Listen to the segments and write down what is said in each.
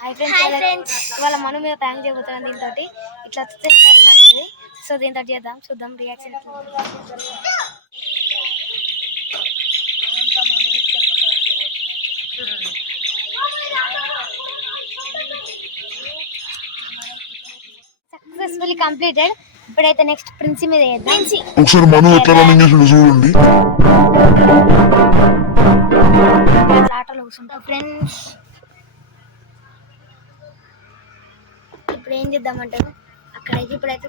Hi friends, ఇవాళ మనం మీద ప్రాంక్ చేయబోతున్నాం. దీంతో ఇట్లా వస్తుంది. సో దీంతో చేద్దాం, చూద్దాం రియాక్షన్. Successfully completed. ఇప్పుడైతే నెక్స్ట్ ప్రిన్సీ మీద చేద్దాం. ఒకసారి మనం ఎట్లా రన్నింగ్ చేసిండు చూడండి. ఆటోలో కూర్చుంటాం ఫ్రెండ్స్. ఇప్పుడు ఏం చేద్దామంటారు, అక్కడైతే ఇప్పుడైతే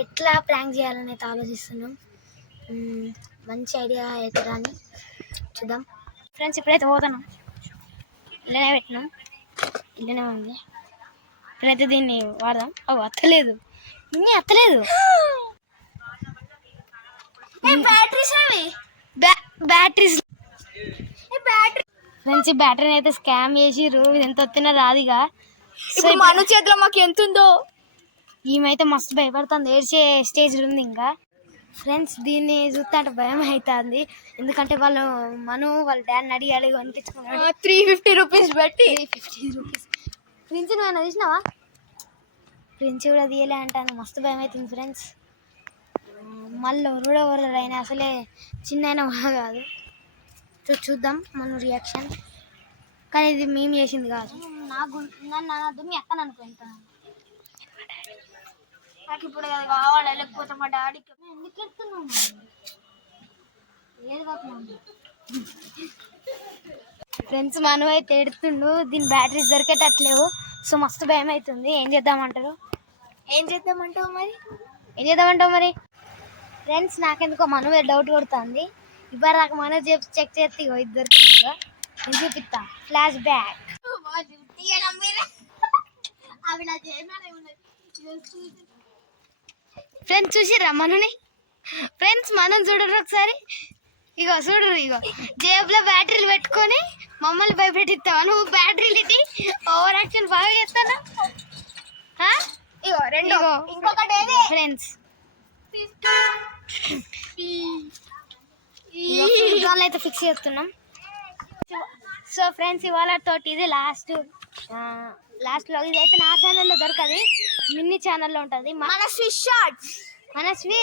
ఎట్లా ప్రాంక్ చేయాలని అయితే ఆలోచిస్తున్నాం. మంచి ఐడియా అయితే రాని చూద్దాం ఫ్రెండ్స్. ఇప్పుడైతే పోతున్నాం, ఇల్లనే పెట్టినాం, ఇల్లనే ఉంది. ఇప్పుడైతే దీన్ని వాడదాం. అత్తలేదు, అత్తలేదు. బ్యాటరీస్ ఫ్రెండ్స్, బ్యాటరీని అయితే స్కామ్ చేసిర్రు. ఇది ఎంత వచ్చినా రాదుగా. మన చేతిలో మాకు ఎంత ఉందో. ఈమెయితే మస్తు భయపడుతుంది, ఏడ్చే స్టేజ్ ఉంది ఇంకా. ఫ్రెండ్స్, దీన్ని చూస్తే భయం అవుతుంది. ఎందుకంటే వాళ్ళ డాడీని అడిగాలి కొనిపించుకున్నాడు. 350 రూపీస్ పెట్టి 350 రూపీస్. ప్రిన్స్ నువ్వు చూసినావా? ప్రిన్స్ కూడా తీయలే అంటాను. మస్తు భయం అవుతుంది ఫ్రెండ్స్. మళ్ళీ ఎవరు అయినా అసలే చిన్న అయినా కూడా కాదు. చూద్దాం మన రియాక్షన్. కానీ ఇది మేము చేసింది కాదు. నన్ను అనద్దు, మీ అక్కని అనుకుంటాను. నాకు ఇప్పుడు కావాలి, లేకపోతే మా డాడీకి. ఎందుకు ఎత్తున్నావు? ఫ్రెండ్స్, మనం అయితే ఎడుతుండు. దీని బ్యాటరీస్ దొరికేటట్లేవు. సో మస్తు భయం అవుతుంది. ఏం చేద్దామంటారు మరి? ఫ్రెండ్స్, నాకెందుకో మనవే డౌట్ కొడుతుంది. ఇప్పుడు నాకు మనో చెక్ చేస్తే ఇది దొరికింది. నేను చూపిస్తా. Flash back. ఫ్రెండ్స్, చూసిర్రా మనని? ఫ్రెండ్స్, మనం చూడరు ఒకసారి. ఇగో చూడరు, ఇగో జేబులో బ్యాటరీలు పెట్టుకొని మమ్మల్ని భయపెట్టిస్తావా? నువ్వు బ్యాటరీలు ఇట్టి ఓవర్ యాక్షన్ బాగా చేస్తాను. ఇగో రెండు, ఇంకొకటి ఫ్రెండ్స్ అయితే ఫిక్స్ చేస్తున్నాం. సో ఫ్రెండ్స్, ఇవాళ తోటి ఇది లాస్ట్ లో. ఇది అయితే నా ఛానల్లో దొరకదు, మిన్ని ఛానల్లో ఉంటుంది. Manasvi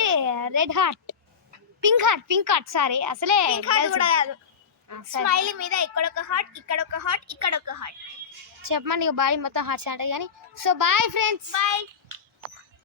red heart, pink heart. Sorry, అసలే కూడా కాదు. స్మైలీ మీద ఇక్కడ ఒక హార్ట్, ఇక్కడ ఒక హార్ట్, ఇక్కడ ఒక హార్ట్. చెప్పమని బాడీ మొత్తం హార్ట్స్ అంటాయి కానీ. So bye friends. బాయ్.